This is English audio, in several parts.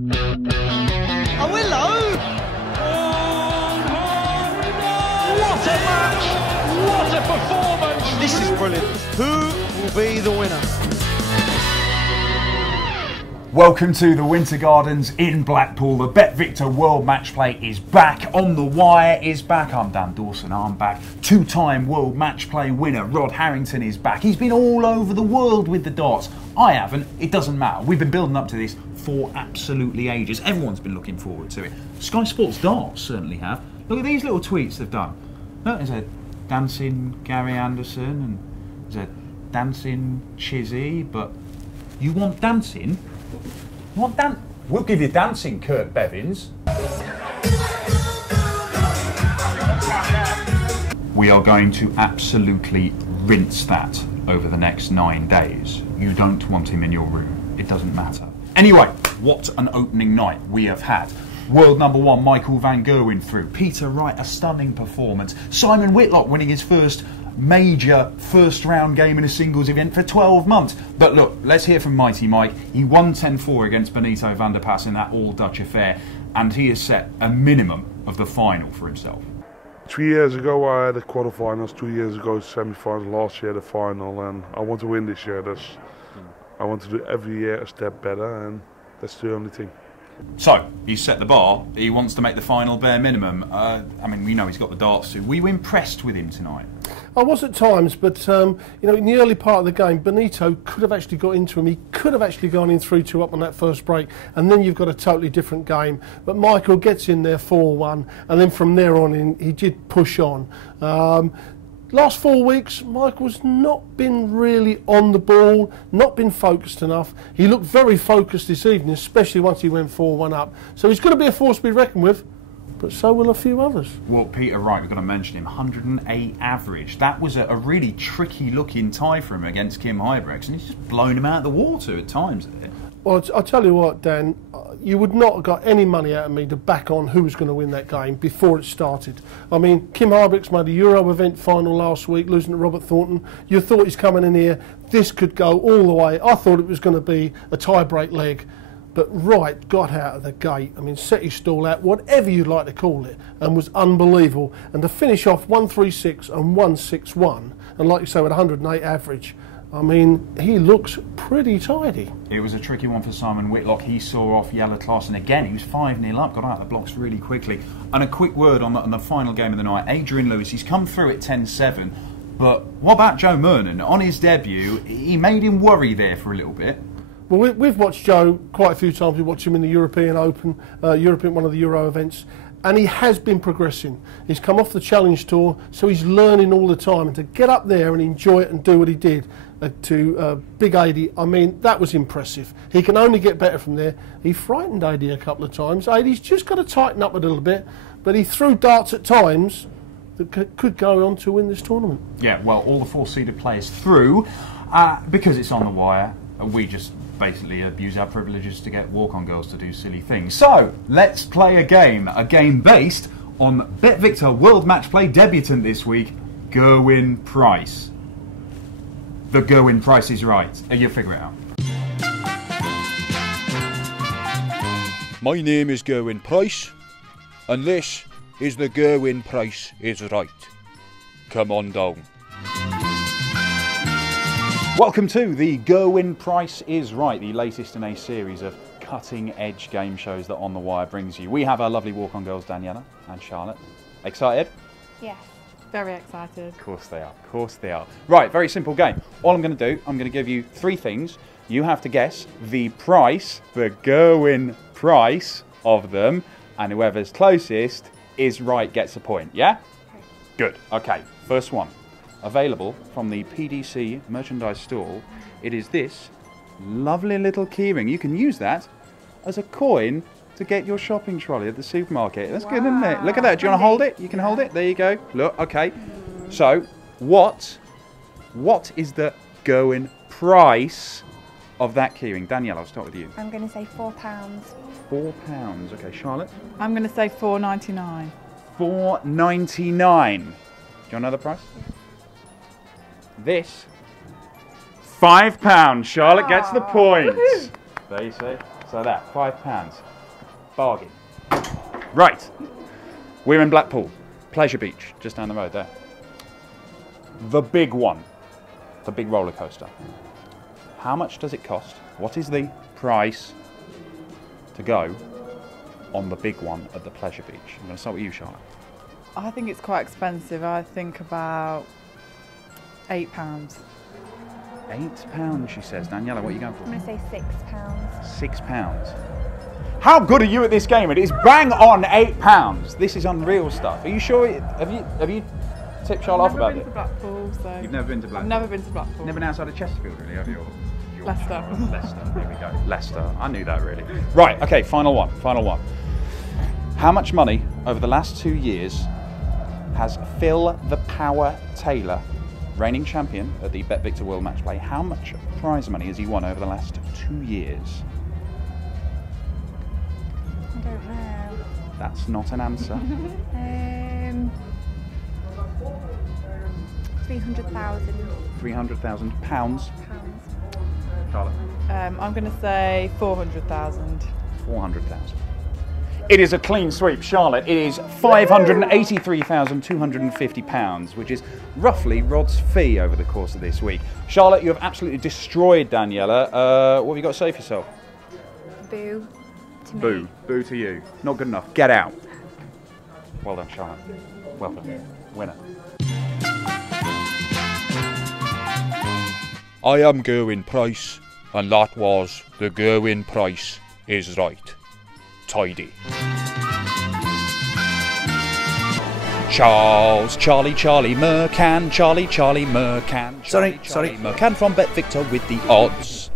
Oh, hello! What a match! What a performance! This is brilliant. Who will be the winner? Welcome to the Winter Gardens in Blackpool. The BetVictor World Matchplay is back. On the Wire is back. I'm Dan Dawson, I'm back. Two-time World Matchplay winner Rod Harrington is back. He's been all over the world with the darts. I haven't. It doesn't matter. We've been building up to this for absolutely ages. Everyone's been looking forward to it. Sky Sports Darts certainly have. Look at these little tweets they've done. Look, there's a dancing Gary Anderson and there's a dancing Chizzy, but you want dancing? What We'll give you dancing, Kurt Bevins. We are going to absolutely rinse that over the next 9 days. You don't want him in your room. It doesn't matter. Anyway, what an opening night we have had. World number one Michael van Gerwen through. Peter Wright, a stunning performance. Simon Whitlock winning his first major first round game in a singles event for 12 months. But look, let's hear from Mighty Mike. He won 10-4 against Benito van der Pas in that all-Dutch affair, and he has set a minimum of the final for himself. 3 years ago I had the quarterfinals, 2 years ago semi-finals, last year the final, and I want to win this year. I want to do every year a step better, and that's the only thing. So, he's set the bar, he wants to make the final bare minimum. I mean, we know he's got the darts too. Were you impressed with him tonight? I was at times, but you know, in the early part of the game, Benito could have actually got into him. He could have actually gone in 3-2 up on that first break, and then you've got a totally different game. But Michael gets in there 4-1, and then from there on, he did push on. Last 4 weeks, Michael's not been really on the ball, not been focused enough. He looked very focused this evening, especially once he went 4-1 up. So he's going to be a force to be reckoned with, but so will a few others. Well, Peter Wright, we've got to mention him, 108 average. That was a really tricky looking tie for him against Kim Huybrechts, and he's just blown him out of the water at times there. Well, I'll tell you what, Dan, you would not have got any money out of me to back on who was going to win that game before it started. I mean, Kim Huybrechts made a Euro event final last week, losing to Robert Thornton. You thought he's coming in here, this could go all the way. I thought it was going to be a tie-break leg. But Wright got out of the gate, I mean, set his stall out, whatever you'd like to call it, and was unbelievable. And to finish off 136 and 161, and like you say, with 108 average, I mean, he looks pretty tidy. It was a tricky one for Simon Whitlock. He saw off Jelle Klaassen again. He was 5-0 up, got out of the blocks really quickly. And a quick word on the final game of the night. Adrian Lewis, he's come through at 10-7, but what about Joe Murnan? On his debut, he made him worry there for a little bit. Well, we've watched Joe quite a few times. We watched him in the European Open, one of the Euro events, and he has been progressing. He's come off the Challenge Tour, so he's learning all the time. And to get up there and enjoy it and do what he did to Big Adi, I mean, that was impressive. He can only get better from there. He frightened Adi a couple of times. Adi's just got to tighten up a little bit, but he threw darts at times that could go on to win this tournament. Yeah, well, all the four-seeded players through, because it's on the wire, we just basically abuse our privileges to get walk-on girls to do silly things. So, let's play a game based on BetVictor World Matchplay debutant this week, Gerwyn Price. The Gerwyn Price is right. You'll figure it out. My name is Gerwyn Price, and this is the Gerwyn Price is right. Come on down. Welcome to the Gerwyn Price is Right, the latest in a series of cutting-edge game shows that On The Wire brings you. We have our lovely walk-on girls, Daniela and Charlotte. Excited? Yes, very excited. Of course they are, of course they are. Right, very simple game. All I'm going to do, I'm going to give you 3 things. You have to guess the price, the Gerwyn price of them, and whoever's closest is right gets a point, yeah? Okay. Good, okay, first one. Available from the PDC merchandise stall, it is this lovely little keyring. You can use that as a coin to get your shopping trolley at the supermarket. That's good, isn't it? Look at that. Do you want to hold it? You can hold it. There you go. Look, okay. So, what is the Gerwyn price of that keyring? Danielle, I'll start with you. I'm going to say £4. £4. Okay, Charlotte? I'm going to say £4.99. £4.99. Do you want another price? This, £5. Charlotte gets the point. There you see. So that, £5. Bargain. Right. We're in Blackpool. Pleasure Beach, just down the road there. The big one. The big roller coaster. How much does it cost? What is the price to go on the big one at the Pleasure Beach? I'm going to start with you, Charlotte. I think it's quite expensive. I think about £8. £8, she says. Daniela, what are you going for? I'm going to say £6. £6. How good are you at this game? It is bang on £8. This is unreal stuff. Are you sure? Have you tipped Charlotte off about it? I've never been to Blackpool, so... You've never been to Blackpool? I've never been to Blackpool. Never been outside of Chesterfield, really, have you? Leicester. Leicester, there we go. Leicester, I knew that really. Right, okay, final one. How much money over the last 2 years has Phil the Power Taylor, reigning champion at the BetVictor World Matchplay, how much prize money has he won over the last 2 years? I don't know. That's not an answer. 300,000. £300,000. Charlotte? I'm going to say 400,000. 400,000. It is a clean sweep, Charlotte. It is £583,250, which is roughly Rod's fee over the course of this week. Charlotte, you have absolutely destroyed Daniela. What have you got to say for yourself? Boo to me. Boo. Boo to you. Not good enough. Get out. Well done, Charlotte. Well done. Winner. I am Gerwyn Price, and that was the Gerwyn Price is Right. Tidy. Charlie Mercan, Charlie Mercan. Sorry. Mercan from BetVictor with the odds.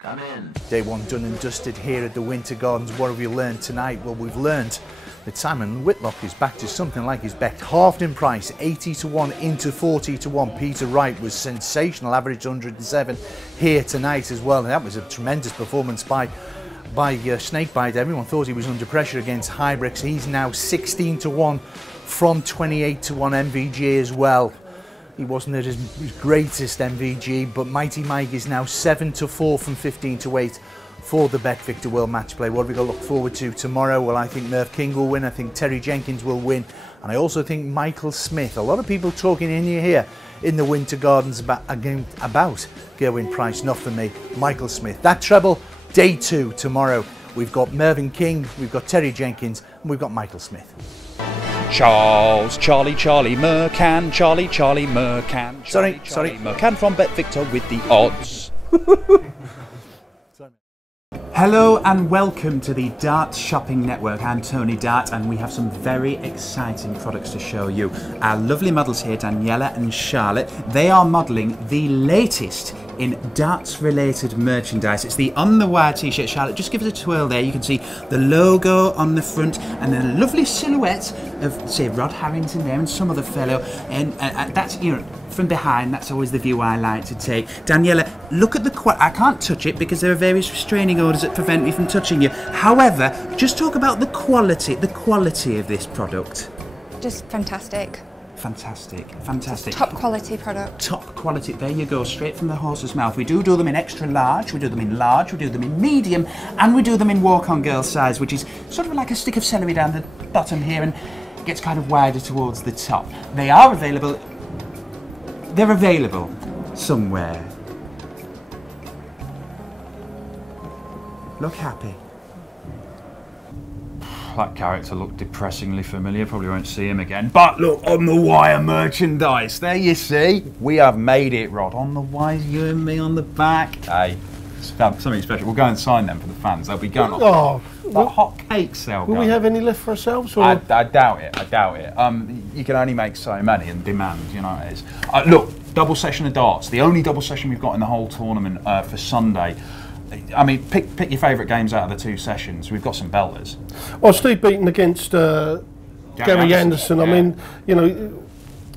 Come in. Day one done and dusted here at the Winter Gardens. What have we learned tonight? Well, we've learned that Simon Whitlock is back to something like his bet, halved in price, 80 to 1 into 40 to 1. Peter Wright was sensational, averaged 107 here tonight as well. And that was a tremendous performance by Snakebite. Everyone thought he was under pressure against Hybrix. He's now 16 to 1 from 28 to 1 MVG as well. He wasn't at his greatest MVG, but Mighty Mike is now 7 to 4 from 15 to 8 for the BetVictor World Matchplay. What have we got to look forward to tomorrow? Well, I think Merv King will win. I think Terry Jenkins will win. And I also think Michael Smith. A lot of people talking in here in the Winter Gardens about Gerwyn Price, not for me. Michael Smith. That treble, day 2 tomorrow. We've got Mervyn King, we've got Terry Jenkins, and we've got Michael Smith. Charlie Mercan, Charlie Mercan. Sorry. Mercan from BetVictor with the odds. Hello and welcome to the Dart Shopping Network. I'm Tony Dart and we have some very exciting products to show you. Our lovely models here, Daniela and Charlotte, they are modelling the latest in darts related merchandise. It's the On The Wire t-shirt. Charlotte, just give it a twirl there. You can see the logo on the front and a lovely silhouette of, say, Rod Harrington there and some other fellow. And that's, you know, from behind, that's always the view I like to take. Daniela, look at the I can't touch it because there are various restraining orders that prevent me from touching you. However, just talk about the quality of this product. Just fantastic. Fantastic. Top quality product. Top quality, there you go, straight from the horse's mouth. We do them in extra large, we do them in large, we do them in medium, and we do them in walk-on girl size, which is sort of like a stick of celery down the bottom here and gets kind of wider towards the top. They are available. They're available somewhere. Look happy. That character looked depressingly familiar, probably won't see him again. But look, On The Wire merchandise, there you see. We have made it, Rod. On The Wire, you and me on the back. Hey, it's something special. We'll go and sign them for the fans. They'll be going on. That hot cake sale. Will we have any left for ourselves? Or? I doubt it. You can only make so many and demand, you know it is. Look, double session of darts. The only double session we've got in the whole tournament for Sunday. I mean, pick your favourite games out of the 2 sessions. We've got some belters. Well, Steve Beaton against Gary Anderson. Yeah. I mean, you know,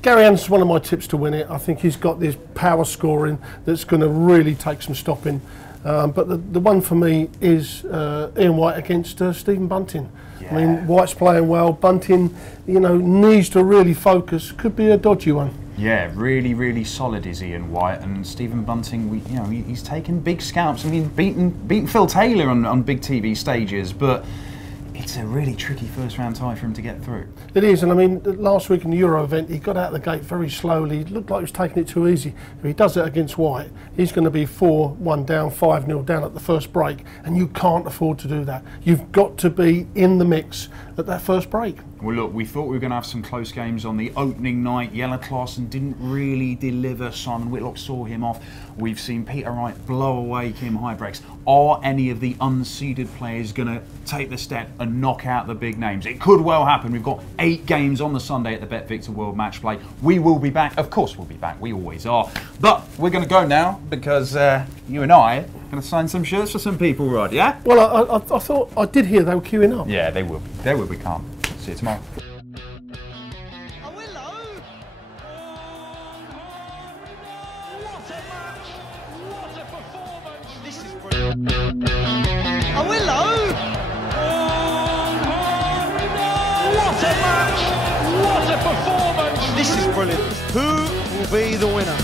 Gary Anderson's one of my tips to win it. I think he's got this power scoring that's going to really take some stopping. But the one for me is Ian White against Stephen Bunting. Yeah. I mean, White's playing well. Bunting, you know, needs to really focus. Could be a dodgy one. Yeah, really solid is Ian White, and Stephen Bunting. He's taken big scalps. I mean, beaten Phil Taylor on big TV stages, but it's a really tricky first round tie for him to get through. It is, and I mean, last week in the Euro event, he got out the gate very slowly. It looked like he was taking it too easy. If he does it against White, he's going to be 4-1 down, 5-0 down at the first break, and you can't afford to do that. You've got to be in the mix at that first break. Well, look, we thought we were going to have some close games on the opening night. Jelle Klaassen didn't really deliver. Simon Whitlock saw him off. We've seen Peter Wright blow away Kim Huybrechts. Are any of the unseeded players going to take the step and knock out the big names? It could well happen. We've got 8 games on the Sunday at the BetVictor World Matchplay. We will be back. Of course we'll be back. We always are. But we're going to go now because you and I are going to sign some shirts for some people, Rod, yeah? Well, I thought, I did hear they were queuing up. Yeah, they will be. They will be calm. See you tomorrow. Oh, hello. What a match! What a performance! This is brilliant. Oh, hello. What a match! What a performance! This is brilliant. Who will be the winner?